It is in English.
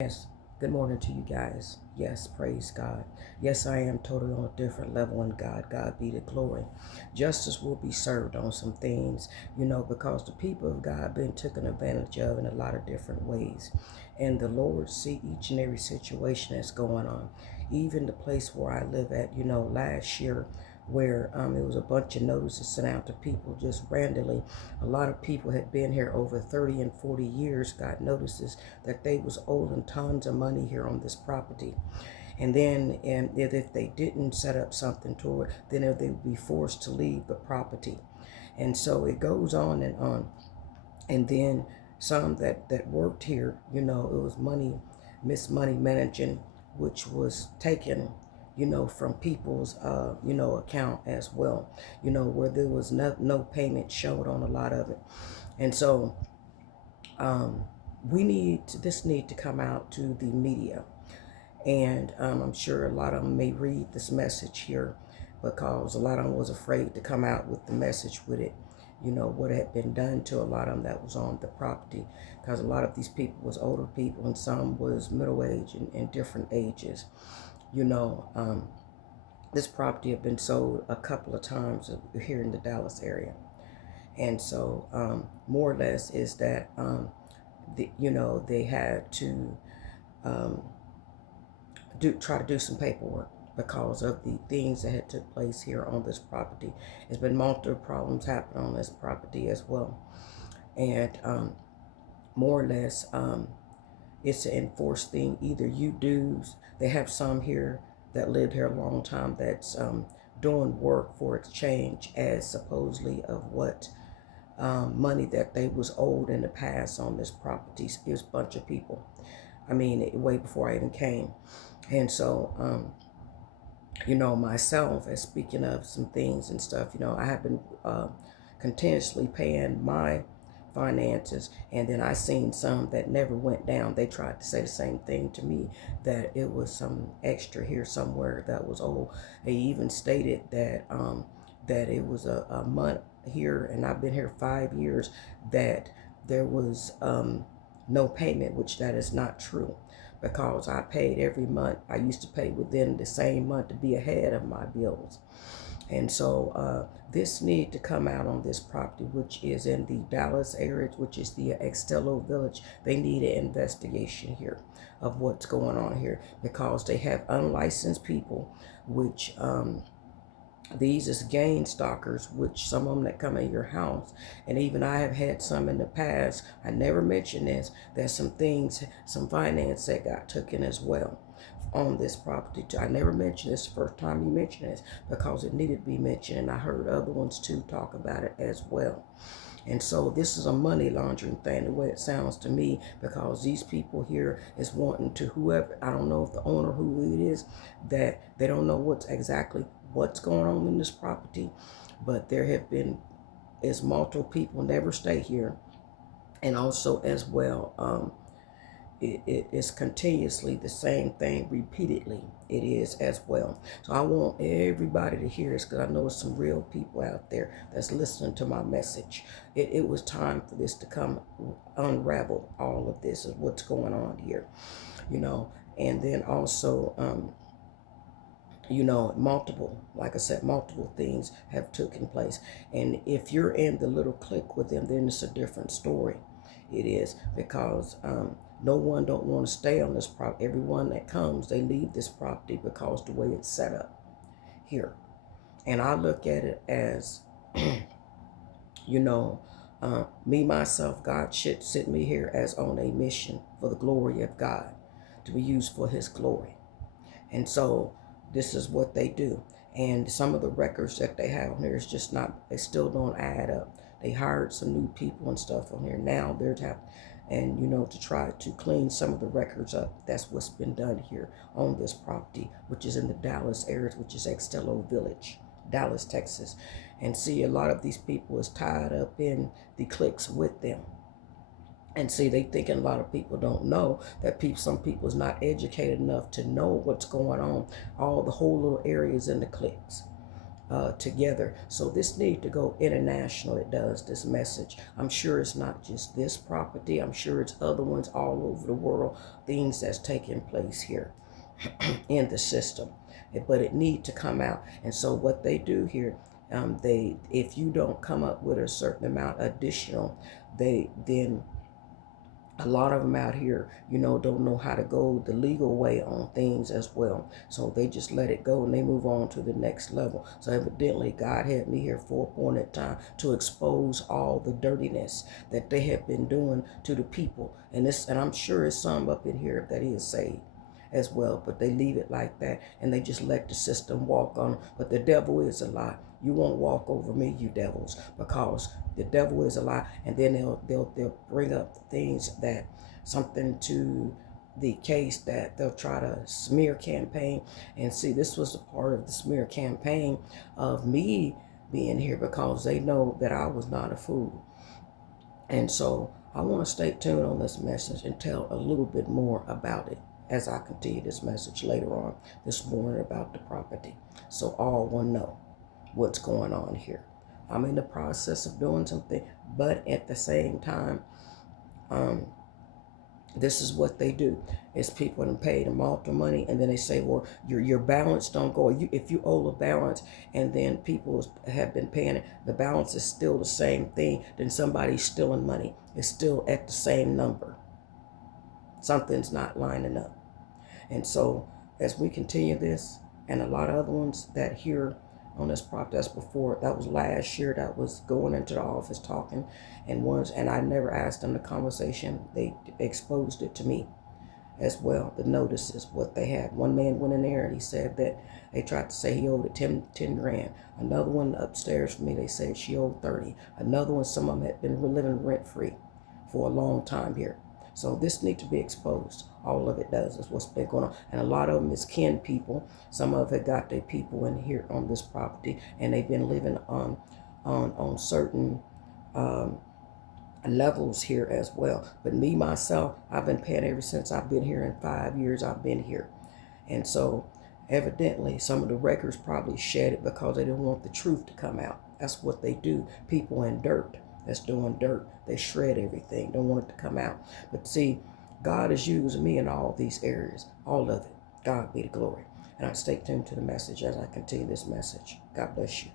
Yes, good morning to you guys. Yes, praise God. Yes, I am totally on a different level in God. God be the glory. Justice will be served on some things, because the people of God been taken advantage of in a lot of different ways. And the Lord see each and every situation that's going on. Even the place where I live at, last year where it was a bunch of notices sent out to people just randomly. A lot of people had been here over 30 and 40 years, got notices that they was owing tons of money here on this property. And then if they didn't set up something toward, then they would be forced to leave the property. And so it goes on and on. And then some that worked here, it was money managing, which was taken, from people's, account as well, where there was no payment showed on a lot of it. And so um, this need to come out to the media. And I'm sure a lot of them may read this message here because a lot of them was afraid to come out with the message with it, what had been done to a lot of them that was on the property, because a lot of these people was older people and some was middle age and different ages. you know um, this property had been sold a couple of times here in the Dallas area. And so more or less is that they had to um, try to do some paperwork because of the things that had took place here on this property. There's been multiple problems happen on this property as well. And more or less, it's an enforced thing. Either you dues, they have some here that lived here a long time that's doing work for exchange as supposedly of what money that they was owed in the past on this property. It was a bunch of people. I mean, way before I even came. And so, myself, as speaking of some things and stuff, I have been continuously paying my finances, and then I seen some that never went down. They tried to say the same thing to me, that it was some extra here somewhere that was old. They even stated that it was a month here, and I've been here 5 years, that there was no payment, which that is not true, because I paid every month. I used to pay within the same month to be ahead of my bills. And so this need to come out on this property, which is in the Dallas area, which is the Extelo Village. They need an investigation here of what's going on here, because they have unlicensed people, which these is gain stalkers, which some of them that come in your house. And even I have had some in the past, I never mentioned this, there's some things, some finance that got taken as well on this property too. I never mentioned this the first time you mentioned this, because it needed to be mentioned, and I heard other ones too talk about it as well. And so this is a money laundering thing, the way it sounds to me, because these people here is wanting to, whoever, I don't know if the owner, who it is, that they don't know what's going on in this property, but there have been, as multiple people never stay here. And also as well, it is continuously the same thing repeatedly. It is as well. So I want everybody to hear this, because I know there's some real people out there that's listening to my message. It was time for this to come unravel. All of this is what's going on here, and then also like I said, multiple things have taken place. And if you're in the little clique with them, then it's a different story. It is, because no one don't want to stay on this property. Everyone that comes, they leave this property because the way it's set up here. And I look at it as, me, myself, God should send me here as on a mission for the glory of God, to be used for his glory. And so this is what they do. And some of the records that they have on here is just not, they still don't add up. They hired some new people and stuff on here. Now they're and to try to clean some of the records up. That's what's been done here on this property, which is in the Dallas area, which is Extelo Village, Dallas, Texas. And see, a lot of these people is tied up in the cliques with them. And see, they thinking, a lot of people don't know that some people is not educated enough to know what's going on, all the whole little areas in the cliques. together. So this need to go international. It does, this message. I'm sure it's not just this property. I'm sure it's other ones all over the world, things that's taking place here in the system. But it need to come out. And so what they do here, if you don't come up with a certain amount additional, then a lot of them out here, don't know how to go the legal way on things as well. So they just let it go and they move on to the next level. So evidently God had me here for a point in time to expose all the dirtiness that they have been doing to the people. And I'm sure it's some up in here that is saved as well, but they leave it like that and they just let the system walk on. But the devil is a lie. You won't walk over me, you devils, because the devil is a lie. And then they'll bring up things that something to the case that they'll try to smear campaign. And see, this was a part of the smear campaign of me being here, because they know that I was not a fool. And so I want to stay tuned on this message and tell a little bit more about it as I continue this message later on this morning about the property, so all will know what's going on here. I'm in the process of doing something, but at the same time, this is what they do. It's people that pay them all the money, and then they say, well, your balance don't go. If you owe a balance, and then people have been paying it, the balance is still the same thing, then somebody's stealing money. It's still at the same number. Something's not lining up. And so as we continue this, and a lot of other ones that here on this prop, that's before, that was last year, that was going into the office talking, and I never asked them the conversation. They exposed it to me as well, the notices, what they had. One man went in there and he said that they tried to say he owed it 10 grand. Another one upstairs from me, they said she owed 30. Another one, some of them had been living rent free for a long time here. So this needs to be exposed. All of it does. That's what's been going on. And a lot of them is kin people. Some of it got their people in here on this property, and they've been living on certain levels here as well. But me, myself, I've been paying ever since I've been here. In 5 years I've been here. And so evidently some of the records probably shed it because they didn't want the truth to come out. That's what they do. People in dirt that's doing dirt, they shred everything, don't want it to come out. But see, God is using me in all these areas, all of it. God be the glory. And I stay tuned to the message as I continue this message. God bless you.